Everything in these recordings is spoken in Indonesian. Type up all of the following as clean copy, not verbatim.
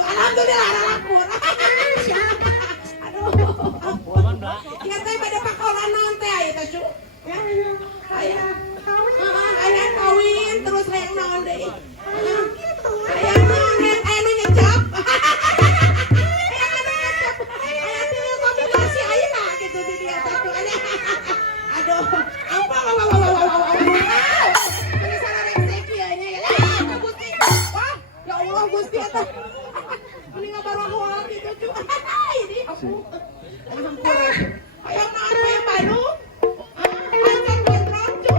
cu. Alhamdulillah laku. Aduh, ampun. Ingat teh pada pakolan naon teh aya teh cu. Ya. Aya. Aya kawin terus hayang naon deui. Hayang naon hayang aya nu nyecap. Hayang anu nyecap. Aya teh kombinasi ayeuna gitu di dia teh cu. Aduh, ampun. Ini salah resek ya nya ya. Gusti. Wah, ya Allah Gusti eta. Ini ngabaru awal gitu cu. Ini ampun. Ampun. Hayang naon we baru? Pacar bentrok cu.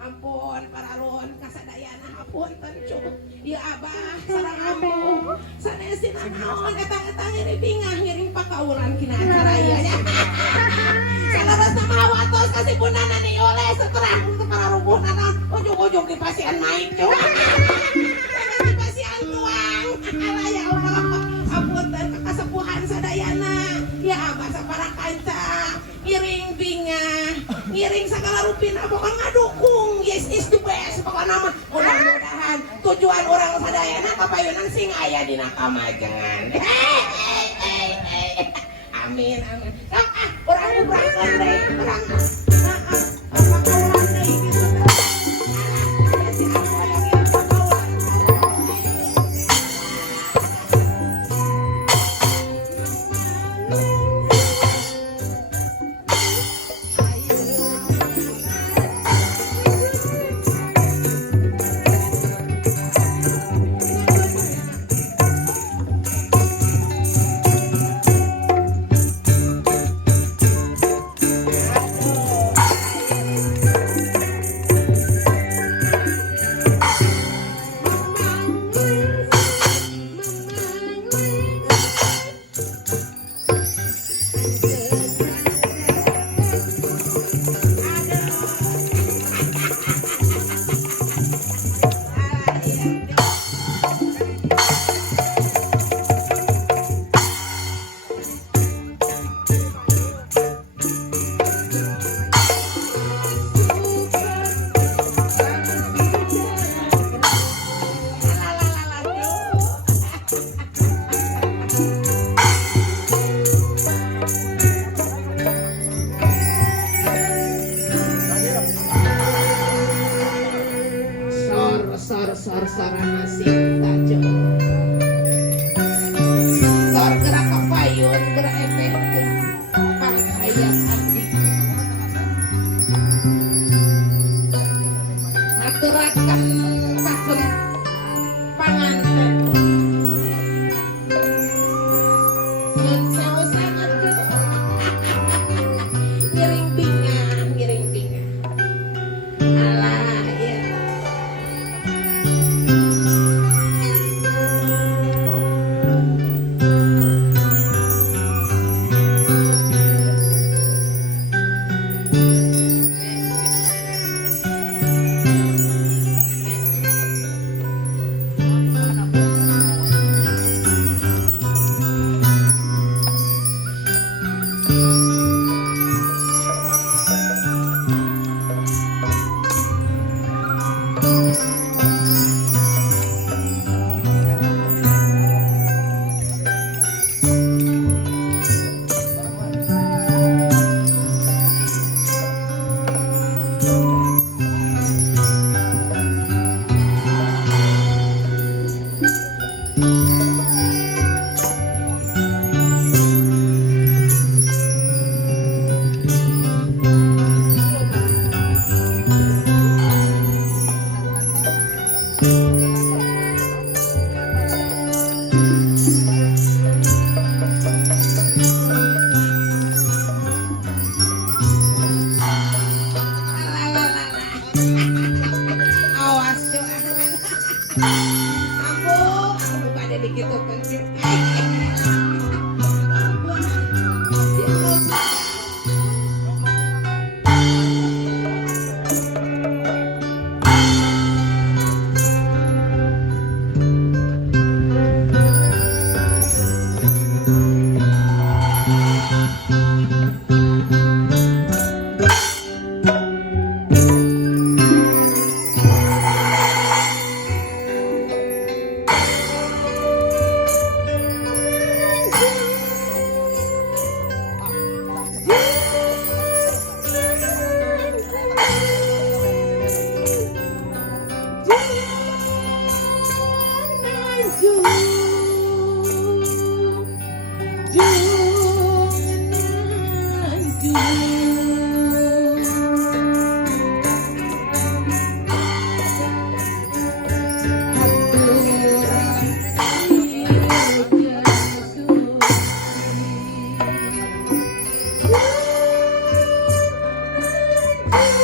Ampun paralon kasadayana hapunten cu. Ieu Abah sareng ambu sanesina naon eta ngiring bingah ngiring pakaulan kina acara ieu nya. Salerosna mah watos kasipunana ni oleh seterang pararubuhna ujung-ujung di pasiean main cu. Di pasiean tuang. Alah ya Allah. Apunten kasepuhan sadayana. Ya Abah saparang kanca ngiring bingah ngiring segala rupina pokoknya ngadukung yes is the best pokoknya mah mudah-mudahan tujuan orang sadayana kapayunan sing aya dina kamajengan. Amin amin. Urang ubrahkeun deui urang pakaulan deui gitu teh. Si aku aya ngiring pakaulan. Sarana sita jo. Tor gerak kapayun gerak efek pangkaya andi. Aturakan kakun panganten. Ngan sewa sangat jo. Ngiring bingah. Alah ya. Thank